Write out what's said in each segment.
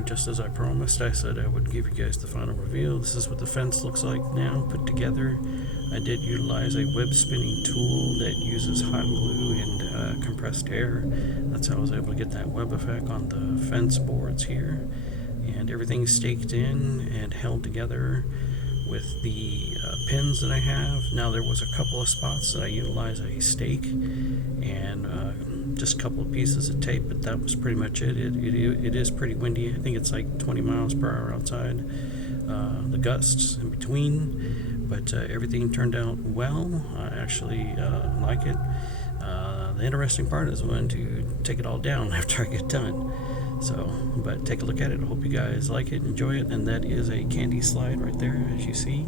Alright, just as I promised, I said I would give you guys the final reveal. This is what the fence looks like now, put together. I did utilize a web spinning tool that uses hot glue and compressed air. That's how I was able to get that web effect on the fence boards here. And everything's staked in and held together with the pins that I have. Now there was a couple of spots that I utilized a stake and just a couple of pieces of tape, but that was pretty much it. It is pretty windy. I think it's like 20 miles per hour outside. The gusts in between, but everything turned out well. I actually like it. The interesting part is when to take it all down after I get done. So, but take a look at it. I hope you guys like it, enjoy it. And that is a candy slide right there, as you see.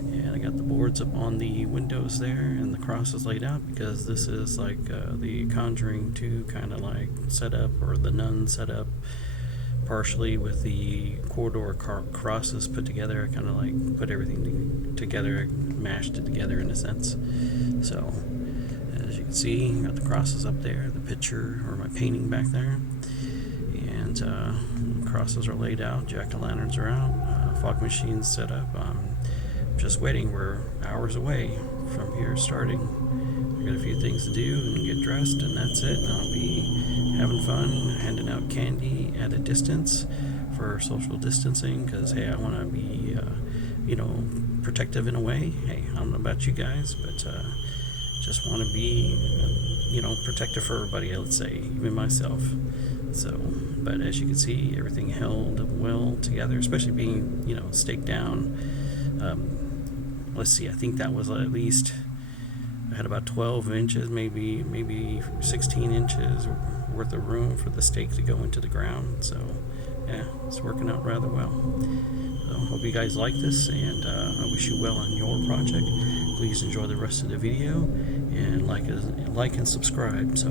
And I got the boards up on the windows there, and the cross is laid out because this is like the Conjuring 2 kind of like setup, or the Nun setup, partially with the corridor crosses put together. I kind of like put everything together, mashed it together in a sense. So, as you can see, got the crosses up there, the picture or my painting back there. And crosses are laid out, jack-o'-lanterns are out, fog machines set up. Just waiting. We're hours away from here starting. We've got a few things to do and get dressed, and that's it. And I'll be having fun, handing out candy at a distance for social distancing, because hey, I want to be protective in a way. Hey, I don't know about you guys, but just want to be protective for everybody, let's say, even myself. So, but as you can see, everything held well together, especially being, staked down. Let's see, I think that was at least, I had about 12 inches, maybe 16 inches worth of room for the stake to go into the ground. So, yeah, it's working out rather well. So, hope you guys like this, and I wish you well on your project. Please enjoy the rest of the video, and like and subscribe. So.